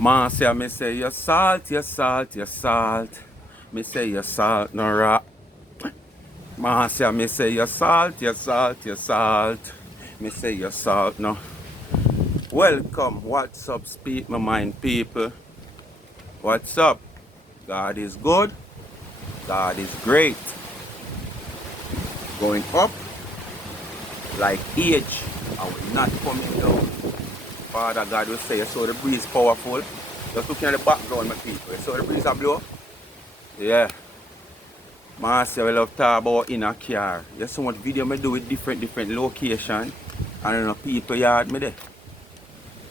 Marcia, me say you salt, you salt, you salt. Me say you salt, no rap. Marcia, me say you salt, you salt, you salt. Me say you salt, no. Welcome, what's up, speak my mind people. What's up? God is good, God is great. Going up like age, I will not coming down. Father God will say, you saw the breeze powerful. Just looking at the background, my people. You saw the breeze a blow? Yeah. Marcia will love talk about in a car. There's so much video I do with different location. And you know people yard me there.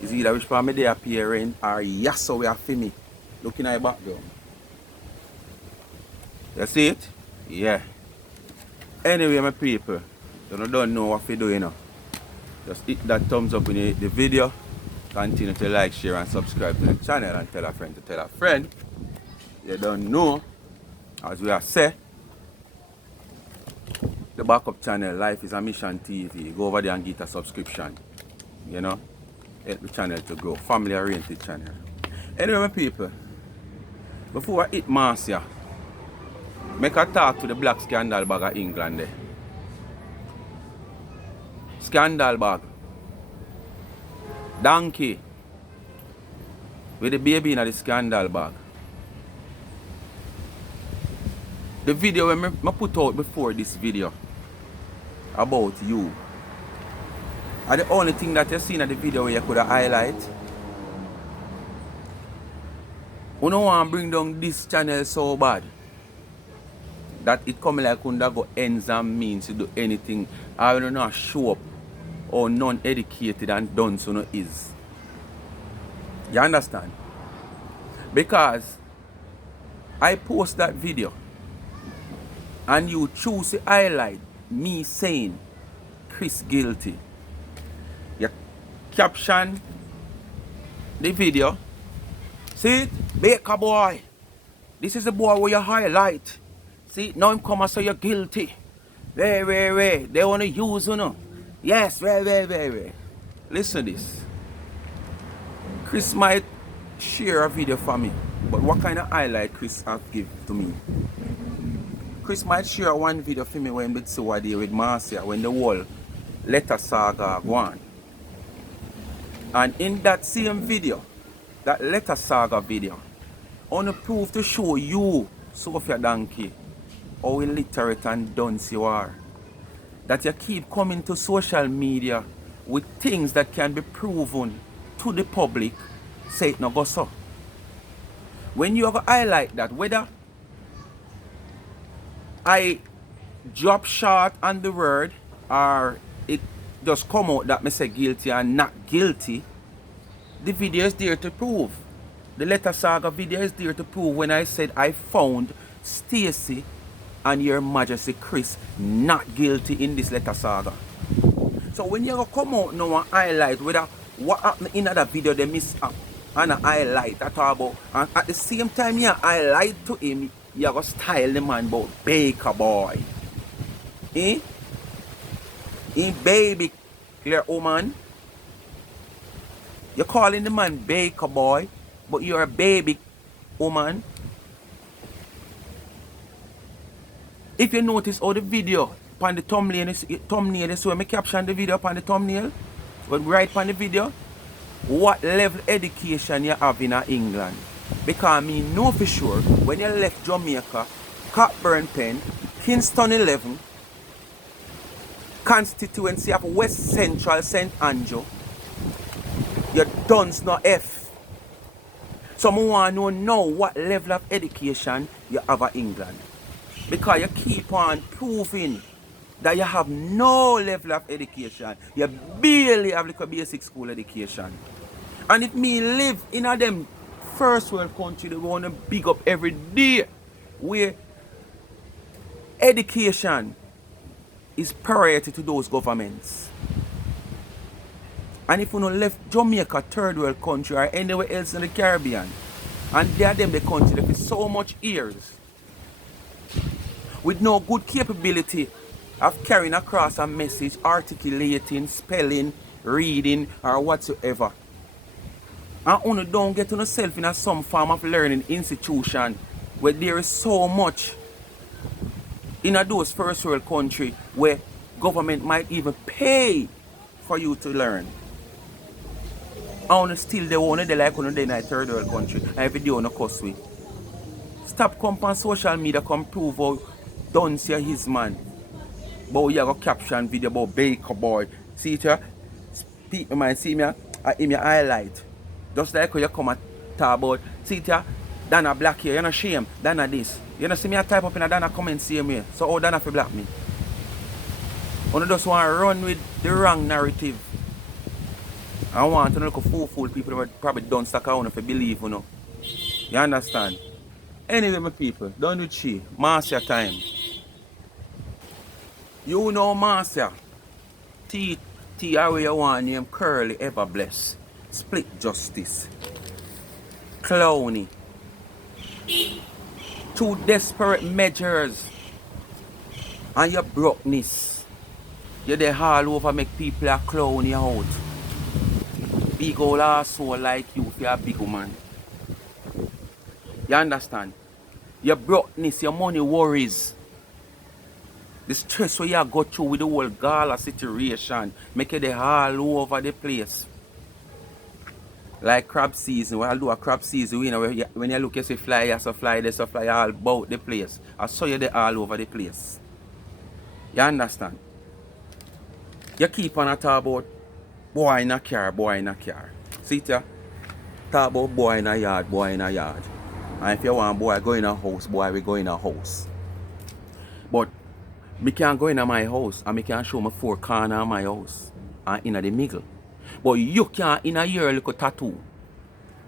It's either which part me there appearing or yes so we are filming. Looking at the background. You see it? Yeah. Anyway my people, you don't know what you do, you know. Just hit that thumbs up when you hit the video. Continue to like, share and subscribe to the channel and tell a friend to tell a friend. You don't know, as we have said, the backup channel, Life is a Mission TV. Go over there and get a subscription. You know, help the channel to grow. Family oriented channel. Anyway, my people, before I hit Marcia, make a talk to the black scandal bag of England there. Scandal bag. Donkey. With the baby in the scandal bag. The video I put out before this video about you are the only thing that you seen in the video where you could highlight. We don't want to bring down this channel so bad that it come like couldn't go ends and means to do anything. I will not show up or non-educated and done so no is. You understand? Because I post that video and you choose to highlight me saying Chris guilty. You caption the video. See it? Baker boy. This is the boy where you highlight. See, now him come and say you're guilty. Way. They want to use you know. Yes, way. Listen to this. Chris might share a video for me. But what kind of highlight Chris have give to me? Chris might share one video for me when it's so day with Marcia when the whole letter saga go on. And in that same video, that letter saga video, I want to prove to show you, Sophia Donkey, how illiterate and dunce you are. That you keep coming to social media with things that can be proven to the public, say it no go so. When you have highlight that, whether I drop short on the word or it just come out that I say guilty and not guilty, the video is there to prove. The letter saga video is there to prove when I said I found Stacy and Your Majesty Chris not guilty in this letter saga. So when you come out now and highlight whether what happened in that video they miss up and a highlight I talk about, and at the same time you highlight to him, you go style the man about Baker boy. In baby clear woman. You're calling the man Baker boy, but you're a baby woman. If you notice all the video upon the thumbnail is where I caption the video upon the thumbnail. When we write upon the video, what level education you have in England. Because me know for sure when you left Jamaica, Cockburn Pen, Kingston 11, constituency of West Central St. Andrew, you done no F. So I want to know now what level of education you have in England. Because you keep on proving that you have no level of education. You barely have like a basic school education. And if me live in a them first world country, they want to big up every day where education is priority to those governments. And if you left Jamaica, third world country, or anywhere else in the Caribbean, and they are them the country that for so much years, with no good capability of carrying across a message, articulating, spelling, reading, or whatsoever. And you don't get yourself in some form of learning institution where there is so much in those first world country where government might even pay for you to learn. And still they want to like on in a third world country. And every day on a cuss way. Stop come on social media come prove how don't see his man. But you have a caption video about Baker boy. See it here? People might see me in your highlight. Just like when you come and talk about, see it here? Dana black here, you're not shame. Dana this. You know see me a type up in a Dana comment same way. So how Dana for black me? You just want to run with the wrong narrative. I want to look at fool people that probably don't stack around if you believe, you know. You understand? Anyway, my people, don't do chi. Marcia time. You know Marcia. T where you want name Curly Ever Bless. Split Justice. Clowny. Two desperate measures. And your brokenness. You're there all over make people a clown you out. Big old asshole like you if you're a big woman. You understand? Your brokenness, your money worries. The stress where you go through with the whole gala situation make it all over the place. Like crab season, when I do a crab season, you know, when you look you see fly, you so fly, they so fly all about the place. I saw you there all over the place. You understand? You keep on talk about boy in a car, boy in a car. See it ya? Talk about boy in a yard, boy in a yard. And if you want boy go in a house, boy we go in a house. But me can go in my house and me can show my four corners of my house and in the middle. But you can't in a year look a tattoo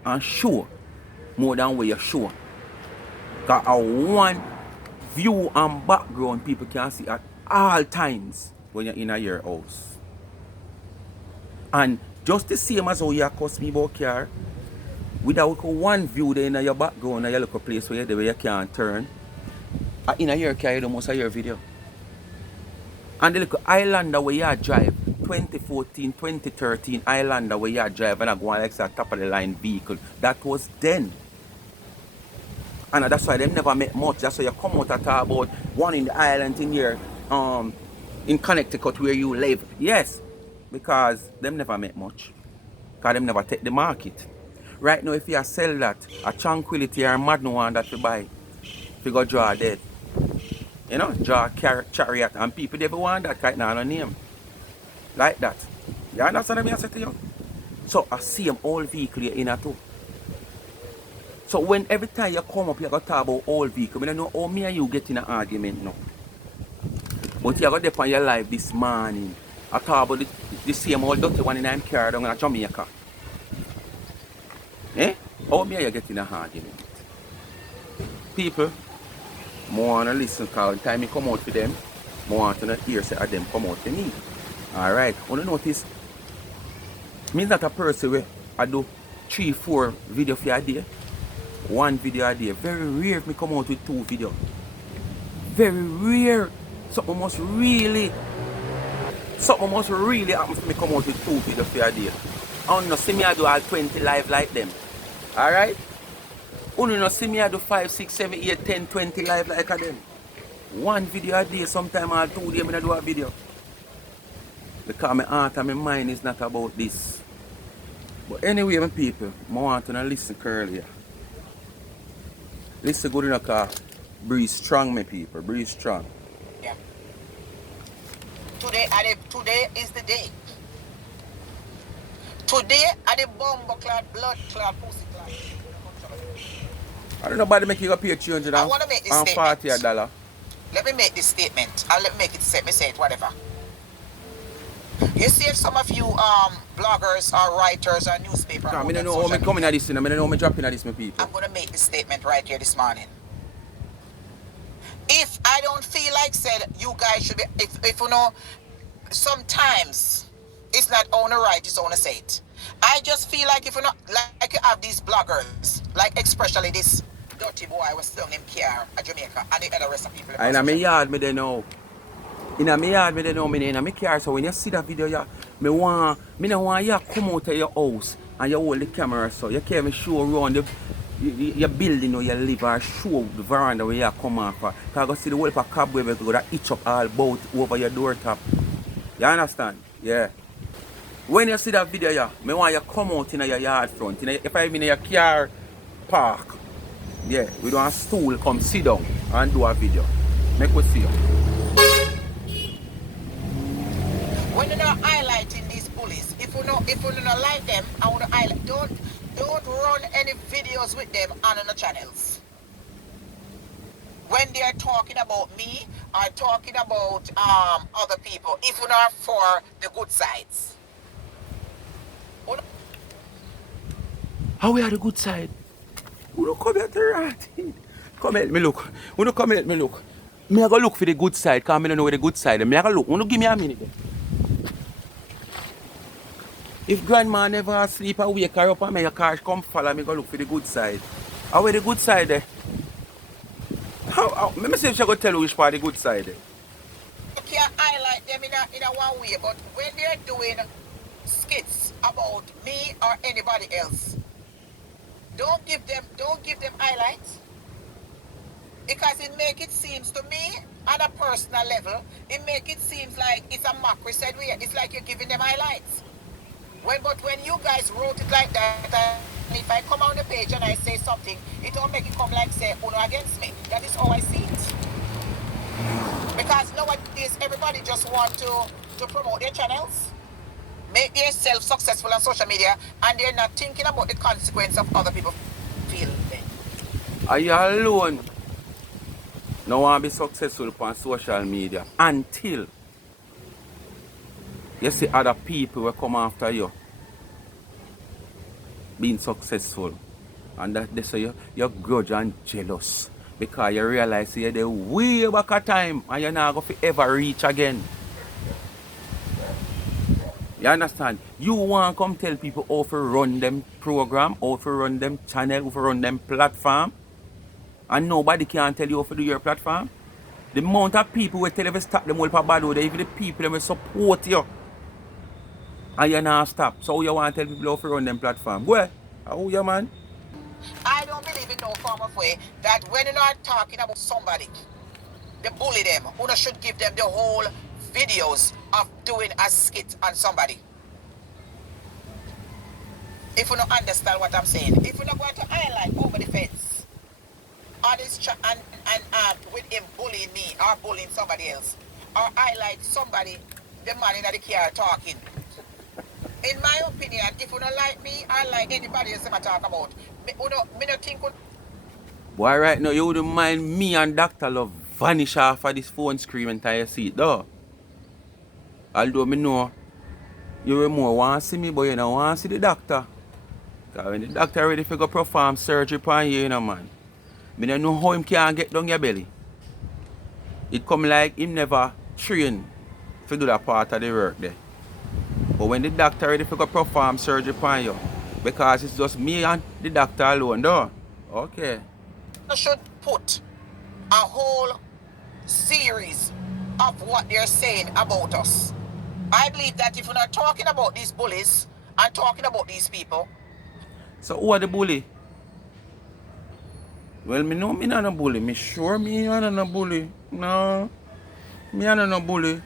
and show more than what you show. Because a one view and background people can see at all times when you're in a your house. And just the same as how you cost me about car, without one view there in your background and your local place where you can't turn, in a your car you do most of your video. And the little Islander where you drive, 2014, 2013 Islander where you drive and I go on like a top of the line vehicle, that was then. And that's why they never met much. That's why you come out and talk about one in the island in here, in Connecticut where you live. Yes, because them never met much. Because them never take the market. Right now if you sell that, a Tranquility or a mad no one that you buy, if you go draw dead. You know, draw a chariot and people they want that right now no name. Like that. You understand what I say to you? So I see them old vehicle in a too. So when every time you come up you got to talk about old vehicle, I don't know how me and you get in an argument now. But you got there on your live this morning. I talk about the same old dirty one in I'm car down in Jamaica. Eh? How me and you get in an argument? People, I want to listen because the time you come out for them, I want to hear say them come out for me. Alright, want to notice, me not a person where I do 3-4 videos for a day. 1 video a day. Very rare if me come out with 2 videos. Very rare. Something must really happen for me come out with 2 videos for a day. I don't see me I do all 20 live like them. Alright? You don't see me I do 5, 6, 7, 8, 10, 20 live like them. 1 video a day, sometimes all 2 days I do a video. Because my heart and my mind is not about this. But anyway, my people, I want to listen curly. Listen good enough, because breathe strong, my people. Breathe strong. Yeah. Today is the day. Today are the bomb clot, blood clot, pussy clot. I don't know about make you pay $340. I want to make this statement. Let me make this statement. I'll make it say it, whatever. You see if some of you bloggers or writers or newspaper. I don't know how I'm coming at this, I don't know how I'm dropping at this, my people. I'm going to make this statement right here this morning. If I don't feel like said, you guys should be, if you know, sometimes it's not on the right, it's on the say it. I just feel like if you not, like you have these bloggers, like especially this dirty boy I was still named Kiar at Jamaica and the other rest of people. In my yard, me they know. In my yard, me they know me in my car. So when you see that video, me don't want you come out of your house and you hold the camera so you can't even show around your building or you live or show the veranda where you come off. Because I go see the whole of cobweb that itch up all about over your door top. You understand? Yeah. When you see that video, yeah, I want you to come out in your yard front. If I'm in your car park, yeah, we do a stool, come sit down and do a video. Make we see you. When you're not highlighting these bullies, if you don't like them, I want to highlight. Don't run any videos with them on the channels. When they're talking about me or talking about other people, if you're not for the good sides. How we are the good side? We don't come here to rat. Come help me look. We don't come help me look. Me I go look for the good side, because I don't know where the good side is. Me I go look. You don't give me a minute. If grandma never asleep, I wake her up and make a car come follow me go look for the good side. How where the good side there? Let me see if she go tell you which part the good side there. You can't highlight them in a one way, but when they're doing skits about me or anybody else, don't give them highlights, because it make it seems to me on a personal level, it make it seems like it's a mockery said we. It's like you're giving them highlights. But when you guys wrote it like that, and if I come on the page and I say something, it don't make it come like say Uno against me. That is how I see it. Because nowadays everybody just want to promote their channels, make themselves successful on social media, and they're not thinking about the consequence of other people feeling. Are you alone? No one be successful on social media until you see other people will come after you being successful. And that's why you're grudge and jealous. Because you realize you're the way back a time and you're not going to ever reach again. You understand? You want to come tell people how to run them program, how to run them channel, how to run them platform. And nobody can tell you how to do your platform. The amount of people will tell you to stop them all for bad way, even the people that will support you. And you not stop. So you want to tell people how to run them platform. Go ahead. How you man? I don't believe in no form of way that when you're not talking about somebody, they bully them, you should give them the whole videos of doing a skit on somebody. If you don't understand what I'm saying, if you're not going to highlight over the fence, or this and with him bullying me or bullying somebody else, or highlight somebody, the man in the car talking. In my opinion, if you don't like me, I like anybody else I talk about. Me don't think. Boy, right now, you wouldn't mind me and Dr. Love vanish off of this phone screen until you see it, though. Although me know you will more want to see me, but you don't want to see the doctor. Because when the doctor ready to go perform surgery upon you, man, I don't know how him can get down your belly. It come like him never trained to do that part of the work there. But when the doctor ready to go perform surgery upon you, because it's just me and the doctor alone, though. Okay. You should put a whole series of what they're saying about us. I believe that if we're not talking about these bullies and talking about these people. So who are the bully? Well, me know me not a bully. Me sure me not a bully. No. Me not a bully.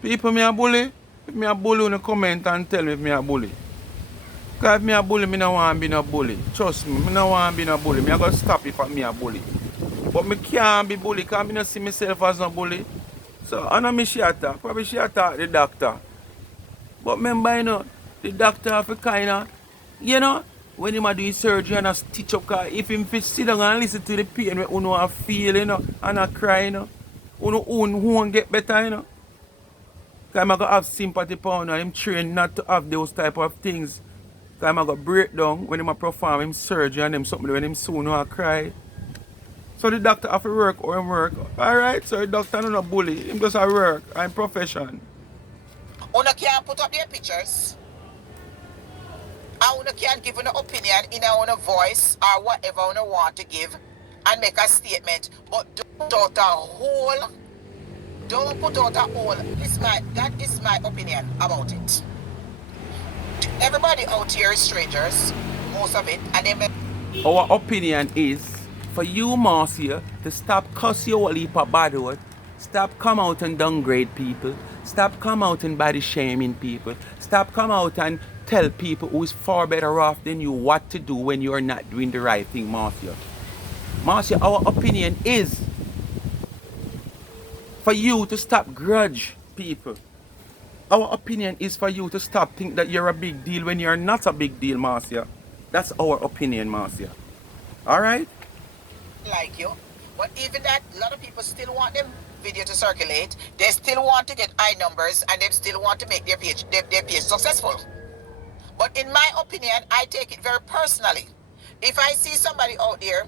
People me a bully. If me a bully, you comment and tell me if me a bully. Because if me a bully, me no want to be no bully. Trust me, me no want to be no bully. Me a go stop if me a bully. But me can't be bully because me no see myself as no bully. So I know me she attack. Probably she attack the doctor. But remember, you know, the doctor have a kind of, you know, when him a do his surgery and a stitch up, cause if him fit sit down and listen to the pain where you a feel, you know, and a cry, you know, you won't get better, you know. Cause I'm gonna have sympathy for him and him trained not to have those type of things. Cause I'm gonna break down when him a perform him surgery and him something when him soon a cry. So the doctor have to work or him work. Alright, so the doctor no bully. Him just a work. I'm profession. Una can't put up their pictures. Una can't give an opinion in our own voice or whatever una want to give and make a statement. But don't put out a whole. Don't put out a whole. That is my opinion about it. Everybody out here is strangers, most of it, and they Our opinion is for you, Marcia, to stop cuss your heap of bad word. Stop come out and downgrade people. Stop come out and body shaming people. Stop come out and tell people who is far better off than you what to do when you're not doing the right thing, Marcia. Marcia, our opinion is for you to stop grudge people. Our opinion is for you to stop think that you're a big deal when you're not a big deal, Marcia. That's our opinion, Marcia. Alright? like you. But even that, a lot of people still want them video to circulate. They still want to get eye numbers and they still want to make their page successful. But in my opinion, I take it very personally. If I see somebody out there,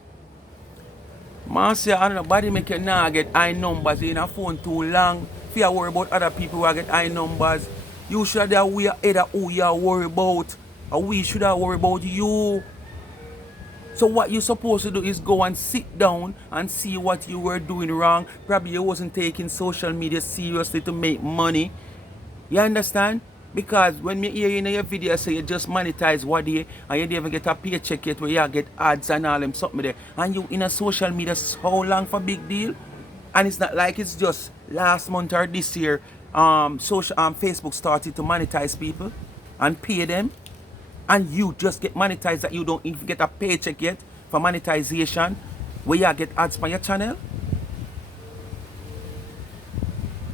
Marcia, I don't know, body make you not get eye numbers in a phone too long. If you worry about other people who get eye numbers, you should have aware either who you worry about, or we should have worry about you. So what you're supposed to do is go and sit down and see what you were doing wrong. Probably you wasn't taking social media seriously to make money. You understand? Because when me hear in your video say you just monetize one day and you didn't even get a paycheck yet where you get ads and all them something there, and you in a social media so long for big deal, and it's not like it's just last month or this year Facebook started to monetize people and pay them, and you just get monetized that you don't even get a paycheck yet for monetization where you get ads on your channel.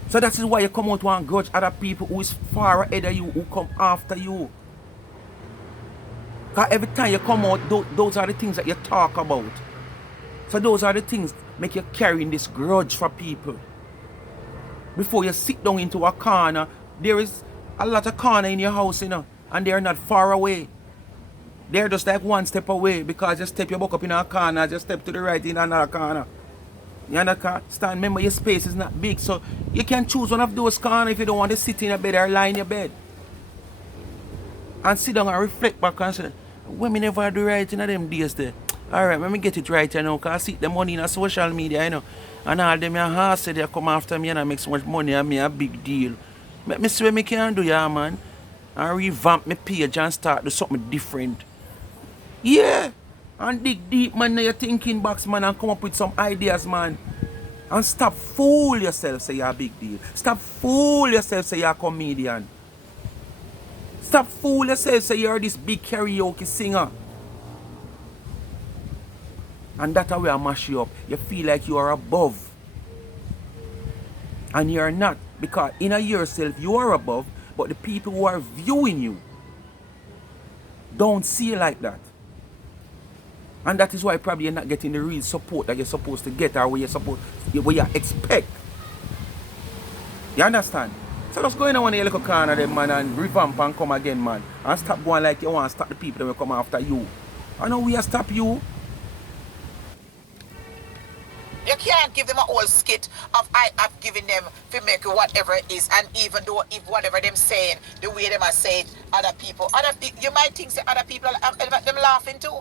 So that is why you come out and grudge other people who is far ahead of you, who come after you. Because every time you come out, those are the things that you talk about. So those are the things make you carrying this grudge for people. Before you sit down into a corner, there is a lot of corner in your house, you know, and they are not far away. They're just like one step away, because you step your buck up in a corner, just step to the right in another corner. You understand? Remember, your space is not big, so you can choose one of those corners if you don't want to sit in a bed or lie in your bed. And sit down and reflect back and say, women never do right in them days there. Alright, let me get it right, you know, because I see the money in a social media, you know. And all them your heart say they come after me and I make so much money and me a big deal. Let me see what me can do, yeah, man. And revamp my page and start do something different. Yeah. And dig deep, man, in your thinking box, man, and come up with some ideas, man. And stop fool yourself, say you're a big deal. Stop fool yourself, say you're a comedian. Stop fool yourself, say you're this big karaoke singer. And that's how I mash you up. You feel like you are above. And you're not. Because in yourself, you are above, but the people who are viewing you don't see it like that. And that is why probably you're not getting the real support that you're supposed to get, or where you expect. You understand? So just go in on your little corner there, man, and revamp and come again, man. And stop going like you want to stop the people that will come after you. I know we are stop you. you can't give them a whole skit of I have given them to make whatever it is, and even though if whatever them saying, the way them are saying, you might think that other people are them laughing too.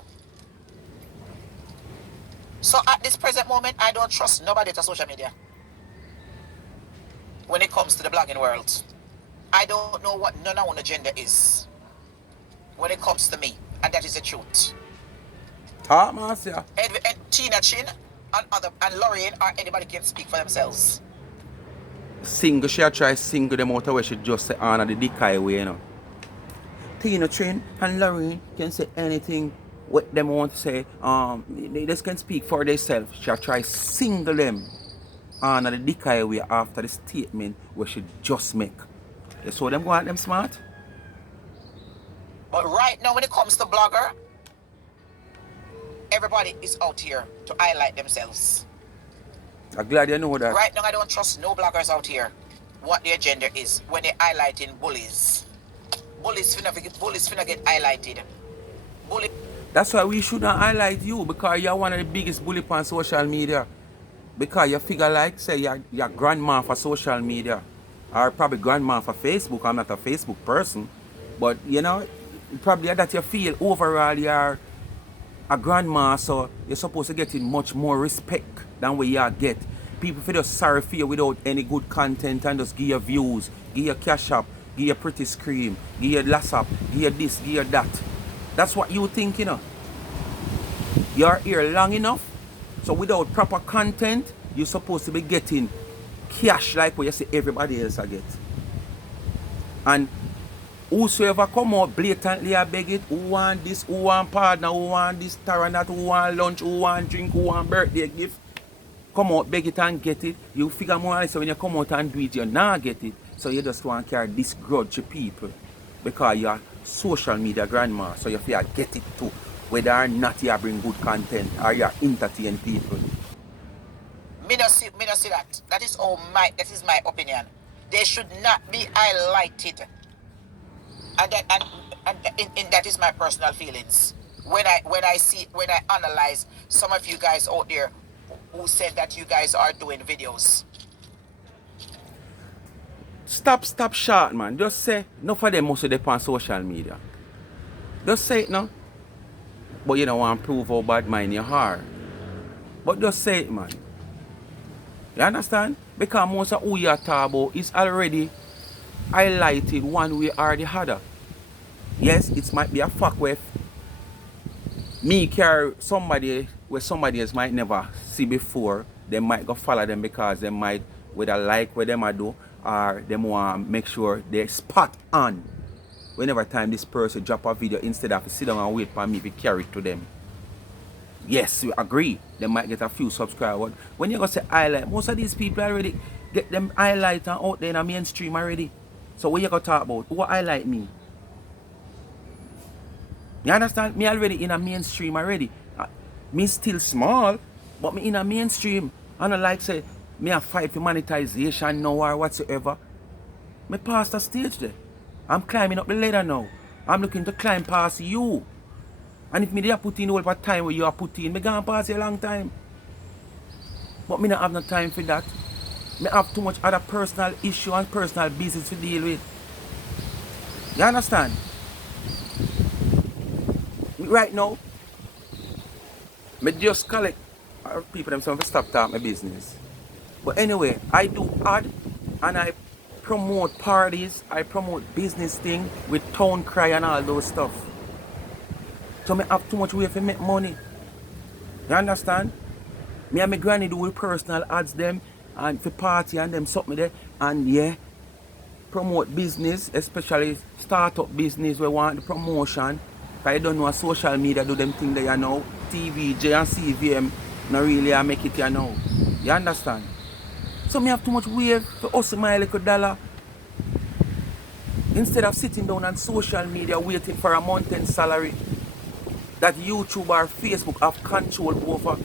So at this present moment, I don't trust nobody to social media. When it comes to the blogging world, I don't know what none of agenda is. When it comes to me, and that is the truth. Marcia. And Tina Chin and Lorraine or anybody can speak for themselves. Single, she try single them out of where she just say honor the decay way, you know. Tina Chin and Lorraine can say anything what them want to say. They just can speak for themselves. She try single them honor the decay way after the statement where she just make. You saw them go at them smart? But right now when it comes to blogger, everybody is out here to highlight themselves. I'm glad you know that. Right now I don't trust no bloggers out here what their gender is when they're highlighting bullies. Bullies finna get highlighted. That's why we shouldn't highlight you, because you're one of the biggest bully on social media. Because you figure like, say, you're grandma for social media. Or probably grandma for Facebook. I'm not a Facebook person. But, you know, probably that you feel overall you're a grandma, so you're supposed to get in much more respect than what you get. People feel just sorry for you without any good content and just give you views, give you cash up, give you pretty scream, give you lassap, give you this, give you that. That's what you think, you know. You're here long enough, so without proper content, you're supposed to be getting cash like what you see everybody else I get. And whosoever come out blatantly I beg it, who want this, who want partner, who want this, that, who want lunch, who want drink, who want birthday gift, come out, beg it and get it. You figure more or less when you come out and do it, you not get it. So you just want to carry this grudge to people because you're social media grandma. So you feel get it too. Whether or not you bring good content or you entertain people. Me not see that. That is my opinion. They should not be highlighted. And that is my personal feelings. When I analyze some of you guys out there who said that you guys are doing videos. Stop short, man. Just say, enough of them must be on social media. Just say it now. But you don't want to prove how bad mind you are. But just say it, man. You understand? Because most of who you talk about is already highlighted one way or the other. Yes, it might be a fact where me carry somebody where somebody else might never see before. They might go follow them because they might whether like what them I do or them want to make sure they're spot on whenever time this person drop a video instead of sit down and wait for me to carry it to them. Yes, we agree. They might get a few subscribers. When you go say highlight, most of these people already get them highlight and out there in the mainstream already. So what you gonna talk about? Who highlight me? You understand? Me already in a mainstream already. Me still small, but me in a mainstream. I don't like say me a fight for monetization now or whatsoever. Me past the stage there. I'm climbing up the ladder now. I'm looking to climb past you. And if me there put in all the time where you are put in, me gonna pass you a long time. But me not have no time for that. Me have too much other personal issue and personal business to deal with. You understand? Right now, me just collect people themselves to stop talking my business. But anyway, I do ad and I promote parties, I promote business thing with town cry and all those stuff. So me have too much way to make money. You understand? Me and my granny do with personal ads them and for party and them something there. And yeah, promote business, especially startup business we want the promotion. Because you don't know social media do them thing there you know. TV, J and CVM not really make it you know. You understand? So me have too much way to hustle my little dollar. Instead of sitting down on social media waiting for a month-end salary that YouTube or Facebook have control over.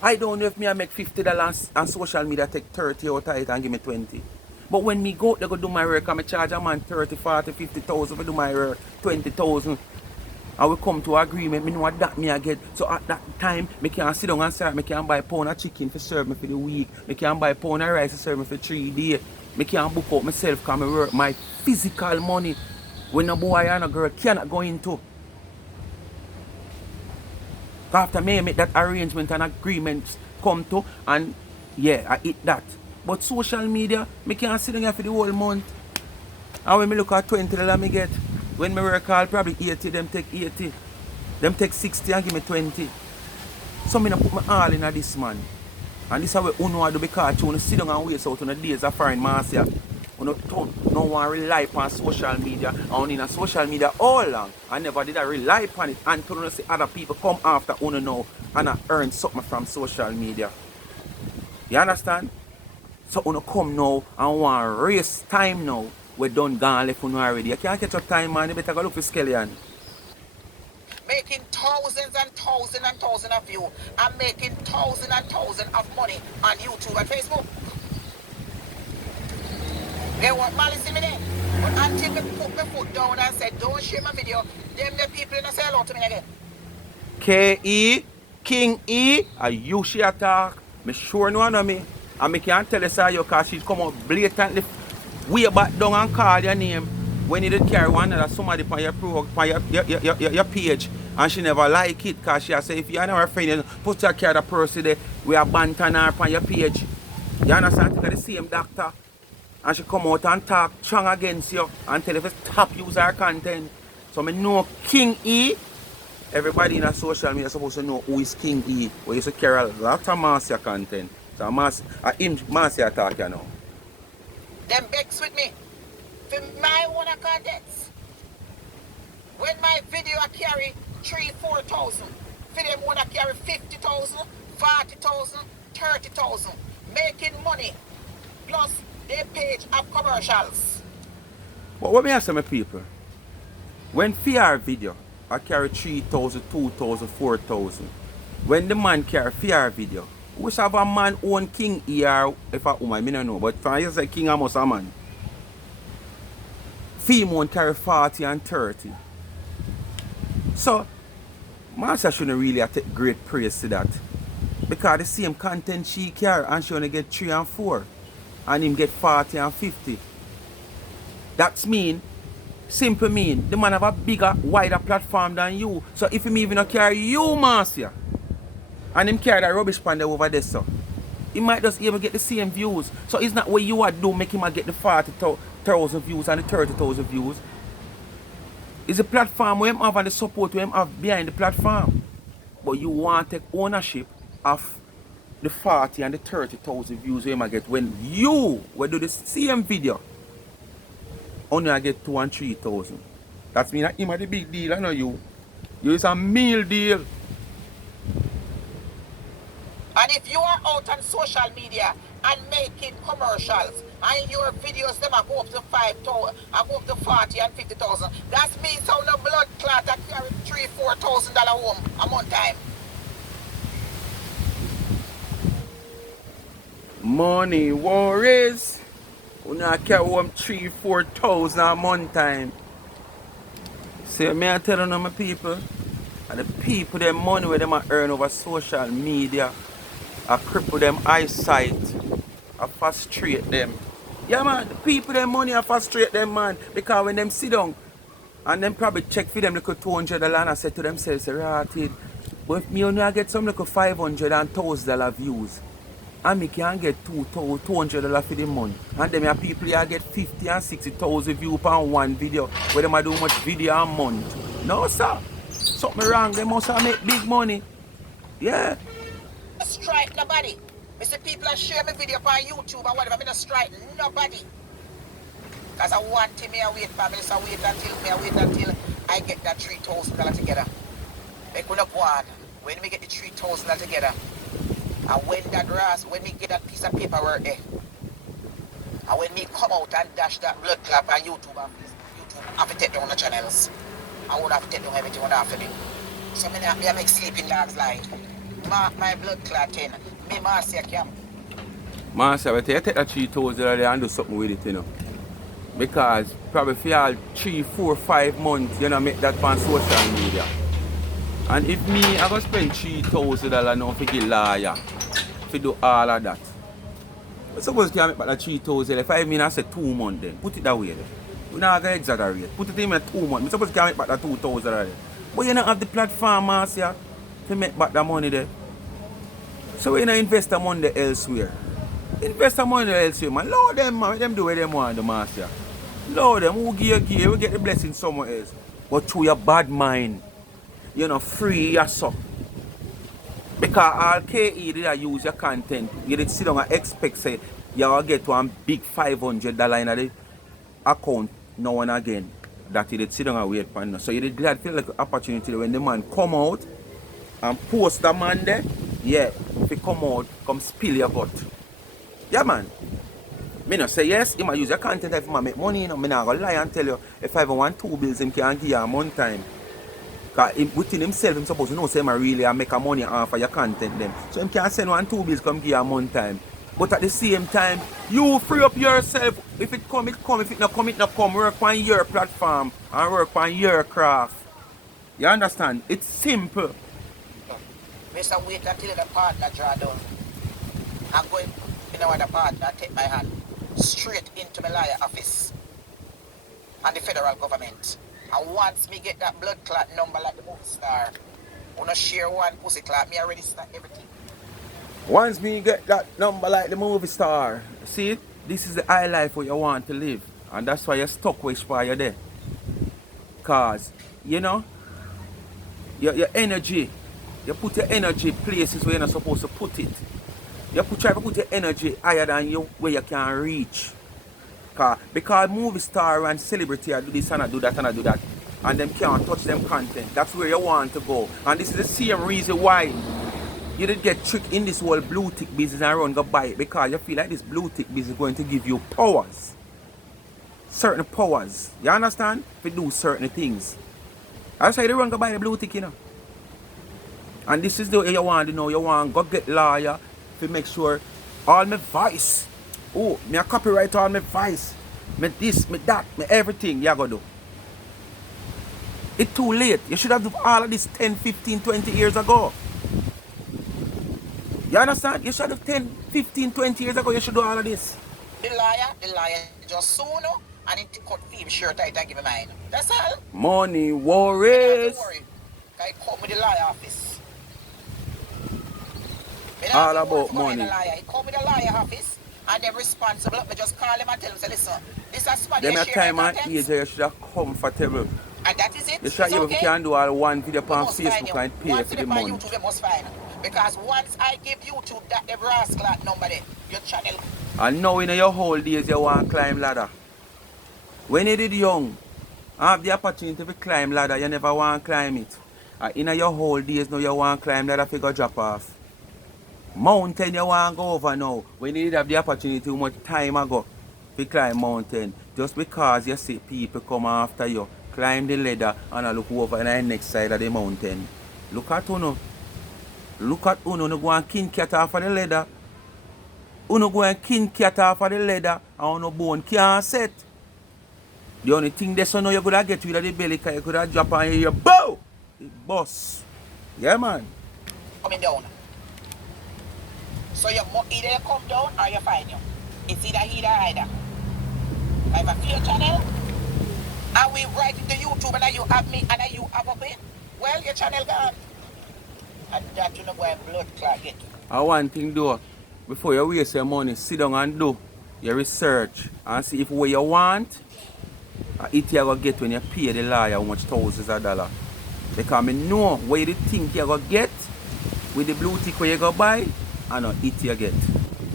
I don't know if me I make $50 and social media take 30 out of it and give me 20. But when me go they go do my work and me charge a man 30, 40, 50,000 for do my work, 20,000. And we come to agreement, me know what that me I get. So at that time, me can sit down and say, me can buy a pound of chicken to serve me for the week. Me can buy a pound of rice to serve me for 3 days. Me can book out myself because I work my physical money when a boy and a girl cannot go into. After me make that arrangement and agreement come to, and yeah, I eat that. But social media, me can't sit down here for the whole month. And when me look at $20 me get, when me work all probably 80, them take 80. Them take 60 and give me 20. So me not put my all in this man. And this is what uno do because you sit down and waste out on the days of foreign master. You no one rely on social media. And in a social media all long. I never did I rely on it until you see other people come after uno now and I earn something from social media. You understand? So uno come now and want to race time now. We done gone left uno already. You can't catch up time, man. You better go look for Skeleton. Making thousands and thousands and thousands of views and making thousands and thousands of money on YouTube and Facebook. They want malice in me there. But until me put my foot down and said, don't share my video, them the people in the say hello to me again. K.E. King E. You she attack. Me sure no know me. And me can't tell you because she come out blatantly way back down and call your name when you did carry one another somebody on your page and she never like it because she say if you are not friend, you put your carry the person there, we are banting her on your page. You understand? Because the same doctor. and she come out and talk strong against you and tell you to stop use her content. So I know King E. Everybody in a social media supposed to know who is King E. We used to carry a lot of Marcia content. So Marcia talk you know. Them begs with me. For my own contents. When my video I carry 3,000-4,000. For them one I carry 50,000, 40,000, 30,000. Making money. Plus their page of commercials. But what me ask my people? When VR video, I carry 3,000, 2,000, 4,000. When the man carry VR video, which have a man own King here, if a woman, I don't know. But for you say King I must a man. Female carry 40 and 30. So, Master shouldn't really take great praise to that. Because the same content she carry and she only get 3 and 4. And him get 40 and 50. That's simple mean, the man have a bigger, wider platform than you. So if him even not carry you, Marcia, and him carry that rubbish pan over there, so he might just even get the same views. So it's not what you are do make him get the 40,000 views and the 30,000 views. It's a platform where him have and the support where him have behind the platform. But you want to take ownership of the 40 and the 30,000 views where him get when you will do the same video. Only I get 2,000 and 3,000. That's mean that him are the big deal, I know you. You is a meal deal. And if you are out on social media and making commercials and your videos them go up to 5,000, go up to 40 and 50,000, that means how no blood clot that carry $3,000-4,000 home a month time. Money worries. You know, I carry home 3,000-4,000 a month time. See, me I tell you my people, and the people them money where them a earn over social media, I cripple them eyesight, I frustrate them. Yeah man, the people them money I frustrate them man, because when them sit down and them probably check for them little $200 and I say to themselves, right, but if me only I get some little $500 and $1,000 views, and me can get $200 for the month. And then my people here get 50 and 60,000 views on one video, where them do much video a month. No sir, something wrong, they must have make big money. Yeah. Strike nobody. I see people are share my video on YouTube and whatever, I don't strike nobody. Because I want to me I wait for me, so I wait until I get that $3,000 together. Make one up one. When we get the $3,000 together, and when we get that piece of paperwork there, and when me come out and dash that blood clap on YouTube, I have to take down the channels. I won't have to take down everything what I have to do. So I make sleeping dogs lie. My blood clotting. Me Marcia camp. Marcia, but you take that 3,000 there and do something with it, you know. Because probably for all 3, 4, 5 months, you know, make that on social media. And if me, I go spend $3,000 now for get lawyer, to do all of that. I suppose you can make back that 3,000, if I mean I say 2 months then, put it that way then. You not going to exaggerate. Put it in 2 months. I suppose you can make back that 2,000 then. But you don't have the platform, Marcia, to make back that money there. So you don't invest the money elsewhere. Invest the money elsewhere, man. Lord them, man. Let them do what they want, the Marcia. Lord them, who give you, we get the blessing somewhere else. But through your bad mind, you know, free yourself. Because all KE did use your content, you did sit down and expect say you will get one big $500 in the account now and again. That you did sit down and wait for. So you did glad feel like an opportunity when the man come out and post the man there. Yeah, if he come out, come spill your gut. Yeah man. Me not say yes, he might use your content if he make money, you know. Me not gonna lie and tell you if I ever want 2 bills him can give you a month time. Because within himself, he's supposed to know say I really make a money off of your content then. So he can send 1, 2 bills come give you a month time. But at the same time, you free up yourself. If it come, it come. If it not come, it not come. Work on your platform and work on your craft. You understand? It's simple. Mr. Wait until the partner draw down. I'm going in the partner take my hand straight into my lawyer office and the federal government. And once me get that blood clot number like the movie star, wanna share one pussy clot, me already start everything. Once me get that number like the movie star, see it? this is the high life what you want to live. And that's why you're stuck which part you're there. Cause, you know, your energy, you put your energy places where you're not supposed to put it. Try to put your energy higher than you where you can reach. Because movie star and celebrity I do this and I do that and I do that. And them can't touch them content. That's where you want to go. And this is the same reason why you did get tricked in this whole blue tick business and run go buy it. Because you feel like this blue tick business is going to give you powers. Certain powers. You understand? If you do certain things. That's why you run go buy the blue tick, you know. And this is the way you want to know. You want to go get lawyer to make sure all my voice. Oh, me a copyright all my voice. Me this, me that, me everything you go do. It's too late. You should have done all of this 10, 15, 20 years ago. You understand? You should have 10, 15, 20 years ago. You should do all of this. The liar just sooner and it cut him shirt tight and give him mine. That's all. Money worries. Don't worry. I come with the liar office. All about money. He come with the liar office and they're responsible. I just call him and tell him, say, listen, this is somebody them time and age you should have comfortable. And that is it. You should even can do all one video on Facebook and pay one for the money. money. YouTube, you must find. Because once I give YouTube that the rascal number there, your channel. And now in your whole days you want to climb ladder. When you did young, have the opportunity to climb ladder, you never want to climb it. And in your whole days now you want to climb ladder figure drop off. Mountain you want to go over now. When you did have the opportunity too much time ago to climb mountain. Just because you see people come after you. Climb the ladder and I look over on the next side of the mountain. Look at Uno. Look at Uno. Uno go and king cat off of the ladder. Uno go and king cat off of the ladder and Uno bone can't set. The only thing that's now you could have get rid of the belly because you could have drop on your bow. It bust. Yeah, man. Coming down. So you either you come down or you find you. It's either either. I have a clear channel. And we write it to YouTube and you have me and you have up it. Well, your channel gone. And that you know where blood clot get. And one thing though, before you waste your money, sit down and do your research and see if what you want, it you're going to get when you pay the lawyer how much thousands of dollars. Because I know what you think you're going to get with the blue tick where you go buy and it you get.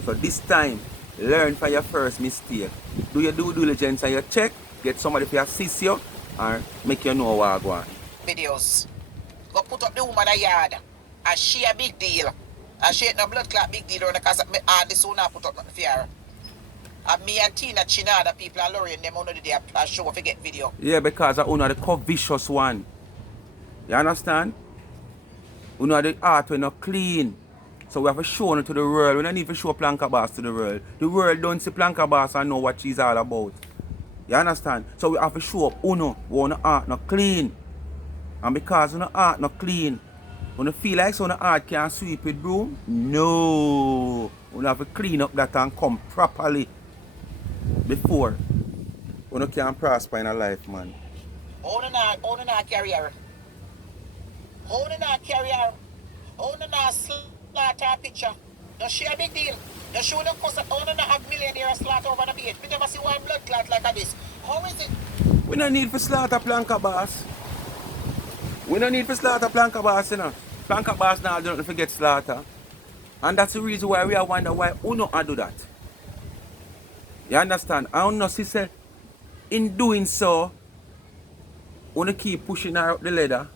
So this time, learn from your first mistake. Do your due diligence and your check. Get somebody to assist you and make you know what I want. Videos. Go put up the woman in the yard. And she a big deal. And she ain't no blood clot big deal because the sooner I put up nothing for her. And me and Tina China, the people are luring them on the day I show if you get video. Yeah, because I own the co-vicious one. You understand? We know the art when not clean. So we have to show it to the world. We don't need to show Planka Boss to the world. The world don't see Planka Boss and know what she's all about. You understand? So we have to show up Uno, when the art not clean. And because when the art not clean, when you feel like so the art can sweep with broom, no. We have to clean up that and come properly before you can prosper in a life, man. Own not carry her. Own not carry her. Own not slaughter a picture. No share a big deal. No show no cost own not have millionaire slaughter over the page. We never see one blood clot like this. How is it? We don't need for slaughter Planka Boss. We don't need for slaughter Planka Boss, you know. Planka Boss now don't forget slaughter. And that's the reason why we are wonder why Uno do that. You understand? I don't know, sister. In doing so, Uno keep pushing her up the ladder.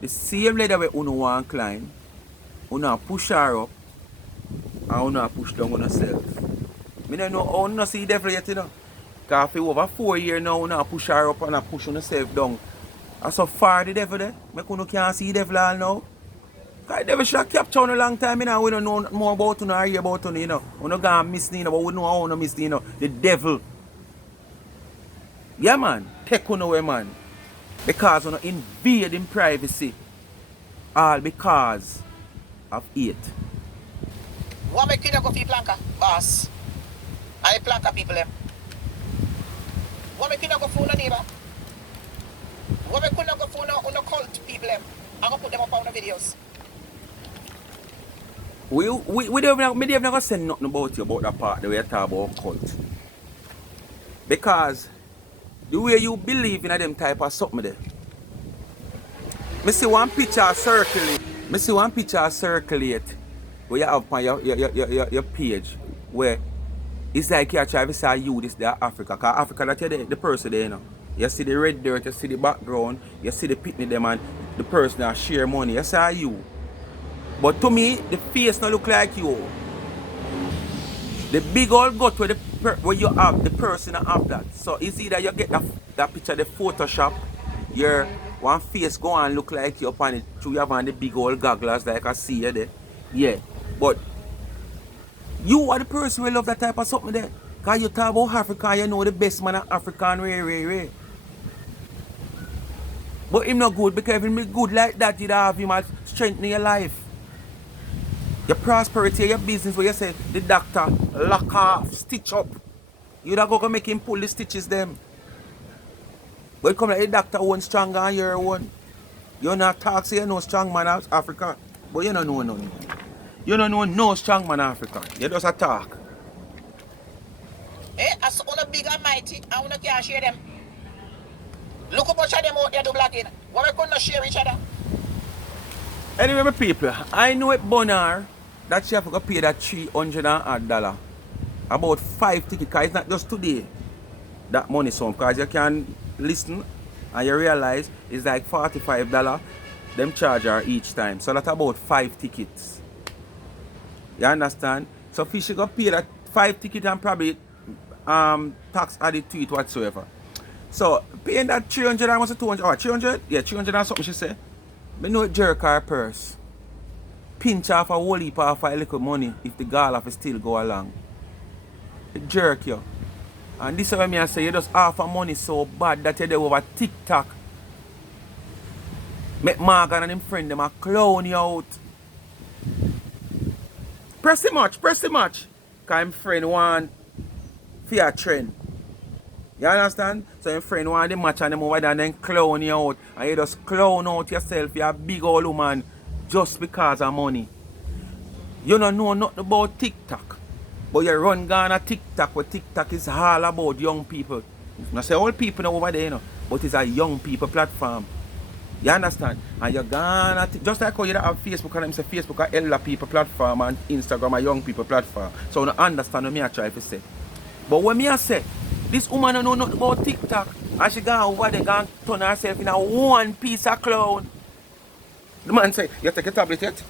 The same ladder where Uno want to climb, Uno push her up and Uno push down on herself. I don't know how Uno see the devil yet, you know. Because for over 4 years now, Uno push her up and push on herself down. And so far the devil there, make Uno can't see the devil all now. Because the devil should have captured on a long time, you know. We don't know more about Uno or hear about Uno, you know. Uno gone missing, you know, but we know how Uno missing, you know. The devil. Yeah, man. Take Uno away, man. Because Uno invade in privacy. All because of it. What make you not go for Planka, boss? And the Planka people them. What make you not go for the neighbor? What make you not go for the cult people them? I'm going to put them up on the videos. We don't me never say nothing about you about that part the way you talk about cult. Because the way you believe in them type of something there. Me see one picture circulate. Me see one picture circulate where you have on your page where it's like you try to say you this there Africa. Cause Africa that you're the person there, you know. You see the red dirt, you see the background, you see the picnic them and the person that share money. You say you. But to me, the face not look like you. The big old gut where you have the person that have that. So it's either you get that picture, the Photoshop, your one face go and look like you upon it. You have on the big old goggles like I see you there. Yeah. But you are the person who love that type of something there. Cause you talk about Africa, you know the best man of Africa and Ray. But him not good because if him good like that, you'd have him as strengthening your life. Your prosperity, your business where you say the doctor lock off, stitch up. You'd have go make him pull the stitches them. But you come like the doctor one stronger and you're one. You're not talk say you know strong man of Africa. But you don't know none. You don't know no strong man of Africa. You just a talk. As on a big and mighty, I wanna can share them. Look up watch them out there do black in. Why we couldn't share each other? Anyway, my people, I know it Bonar that she have to pay that $300. About 5 tickets, because it's not just today that money sum. Because you can listen and you realize it's like $45 them charge her each time. So that's about 5 tickets. You understand? So she go pay that 5 tickets and probably tax added to it whatsoever. So paying that 300 and what's it 200? Oh, 300? Yeah, 300 and something she say. I know it jerk her purse. Pinch off a whole heap off a little money if the girl have to still go along. It jerk you. And this is what I say, you just offer money so bad that you do over TikTok. Make Morgan and them friend them a clown you out. Press the match. Because my friend want for a trend. You understand? So your friend want the match and them over there and then clown you out. And you just clown out yourself, you're a big old woman just because of money. You don't know nothing about TikTok. But you run Ghana TikTok where TikTok is all about young people. I say all people know over there, you know, but it's a young people platform. You understand? And you're gonna just like how you have Facebook and them say Facebook are elder people platform and Instagram a young people platform. So you don't understand what I try to say. But when I say this woman don't know nothing about TikTok and she gone over there and turn herself in a one piece of clown. The man say, you take your tablet yet?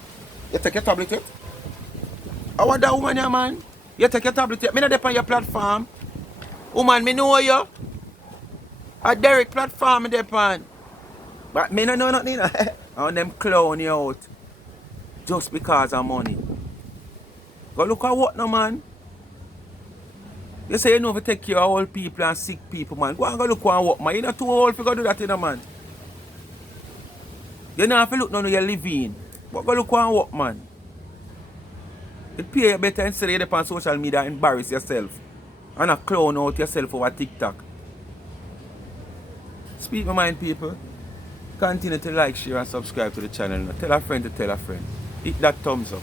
How about that woman here, man? You take your tablet yet? Me not depend on your platform. Woman, me know you. A Derek platform me depend. But me no know nothing. And them clown you out. Just because of money. Go look at what no, man. You say you know if you take care of old people and sick people, man. Go and go look at what, man. You're not too old for go do that, you know, man. You don't have to look none of your living. But go look at what, man. It pay you better instead of you on social media and embarrass yourself. And not clown out yourself over TikTok. Speak my mind, people. Continue to like, share and subscribe to the channel. Tell a friend to tell a friend. Hit that thumbs up.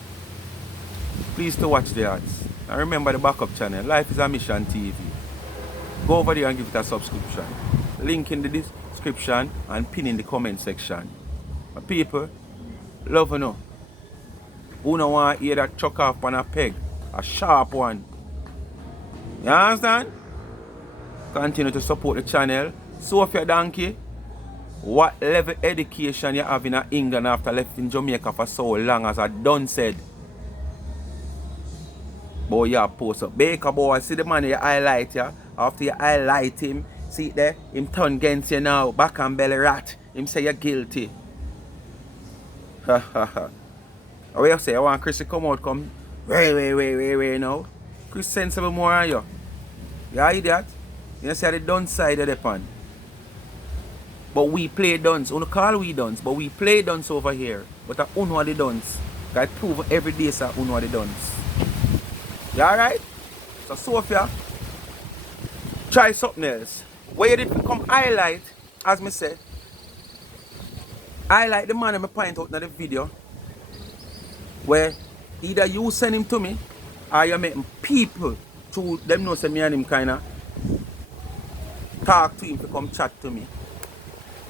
Please to watch the ads. And remember the backup channel, Life is a Mission TV. Go over there and give it a subscription. Link in the description and pin in the comment section. My people, love you know. Who don't want to hear that chuck off on a peg? A sharp one. You understand? Continue to support the channel. Sophia Donkey, what level education you have in England after left in Jamaica for so long, as I done said? Boy, you post up. Baker boy, see the man you highlight ya. After you highlight him, see it there? Him turn against you now. Back and belly rat. Him say you're guilty. Ha ha ha. What you say? I want Chris to come out, come. Wait now. Chris sensible more on you. You idiot. You say the done side of the pan. But we play duns. We don't call we duns, but we play duns over here. But I don't know the duns. I prove every day that I don't know the duns. You alright? So Sophia, try something else. Where you did become highlight, as me say, highlight the man I point out in the video where Either you send him to me, or you make people to them know say me and him kinda talk to him to come chat to me.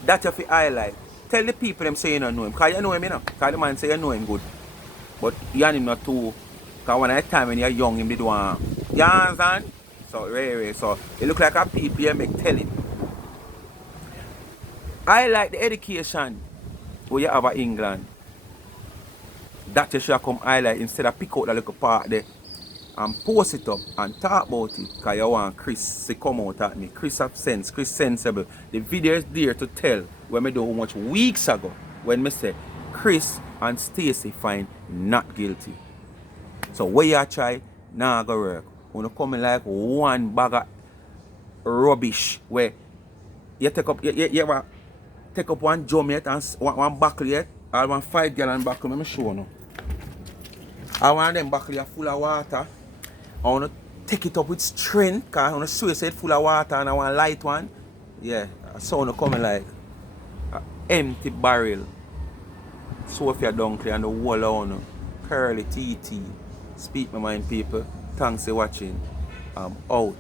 That you fi highlight. Tell the people them say you don't know him. Cause you know him, you know. Cause the man say you know him good. But you and him not too. Cause one at the time when you're young, him did one. You understand? So really, so it look like a people you make tell him. I like the education where you have at England. That you should come highlight instead of pick out the little part there and post it up and talk about it. Because you want Chris to come out at me. Chris have sense, Chris sensible. The video is there to tell when I do how much weeks ago when I say Chris and Stacey find not guilty. So where you try, nah go work. When you come in like one bag of rubbish where you take up you take up one drum yet and one buckle yet or one 5 gallon buckle, let me show you. I want them buckle are full of water. I want to take it up with strength because I want to swear it full of water and I want a light one. Yeah, I saw it coming like an empty barrel. Sophia Dunkley and the whole on Curly TT. Speak my mind, people. Thanks for watching. I'm out.